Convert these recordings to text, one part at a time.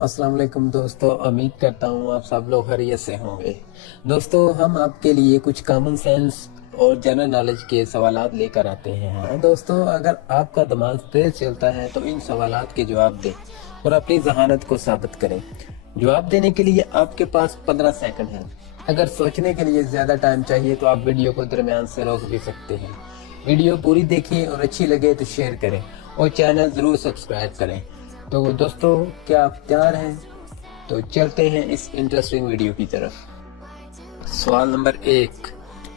अस्सलाम वालेकुम दोस्तों, उम्मीद करता हूँ आप सब लोग खैरियत से होंगे। दोस्तों, हम आपके लिए कुछ कॉमन सेंस और जनरल नॉलेज के सवालात लेकर आते हैं। हाँ दोस्तों, अगर आपका दिमाग तेज चलता है तो इन सवालात के जवाब दें और अपनी जहानत को साबित करें। जवाब देने के लिए आपके पास 15 सेकंड है। अगर सोचने के लिए ज़्यादा टाइम चाहिए तो आप वीडियो को दरमियान से रोक भी सकते हैं। वीडियो पूरी देखिए और अच्छी लगे तो शेयर करें और चैनल ज़रूर सब्सक्राइब करें। तो दोस्तों, क्या आप तैयार हैं? तो चलते हैं इस इंटरेस्टिंग वीडियो की तरफ। सवाल नंबर 1,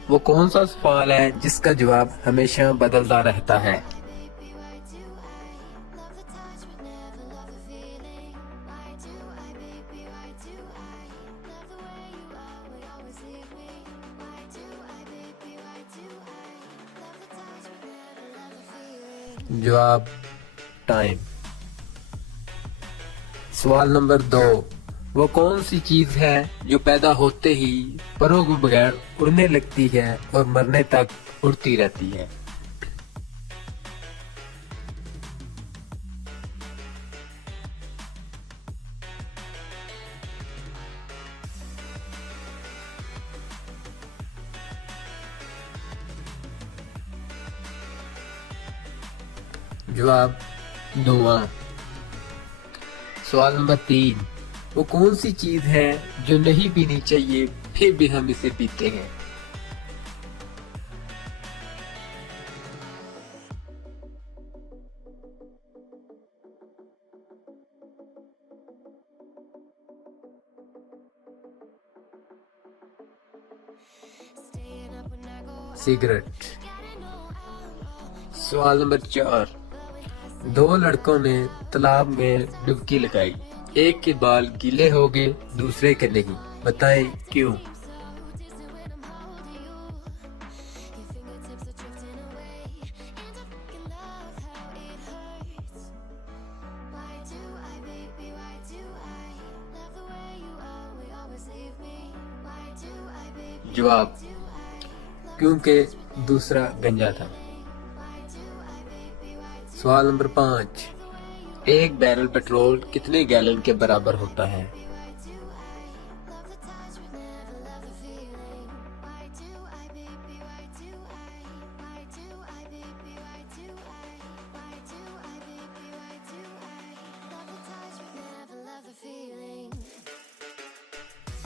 वो कौन सा सवाल है जिसका जवाब हमेशा बदलता रहता है? जवाब टाइम। सवाल नंबर 2, वो कौन सी चीज है जो पैदा होते ही परों के बगैर उड़ने लगती है और मरने तक उड़ती रहती है? जवाब धुआं। सवाल नंबर 3, वो कौन सी चीज है जो नहीं पीनी चाहिए फिर भी हम इसे पीते हैं? सिगरेट। सवाल नंबर 4, दो लड़कों ने तालाब में डुबकी लगाई। एक के बाल गीले हो गए, दूसरे के नहीं। बताएं क्यों? जवाब क्योंकि दूसरा गंजा था। सवाल नंबर 5, एक बैरल पेट्रोल कितने गैलन के बराबर होता है?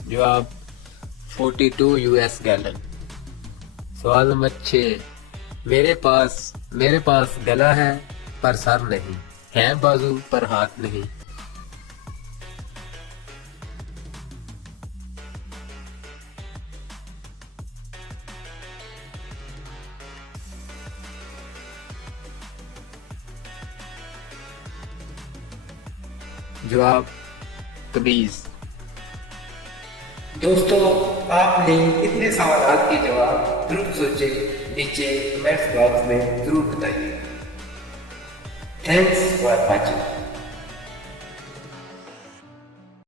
जवाब 42 यूएस गैलन। सवाल नंबर 6, मेरे पास गला है पर सर नहीं, है बाजू पर हाथ नहीं। जवाब कमीज। दोस्तों, आपने कितने सवालों के जवाब जरूर सोचे, नीचे कमेंट्स बॉक्स में जरूर बताइए। Thanks for watching.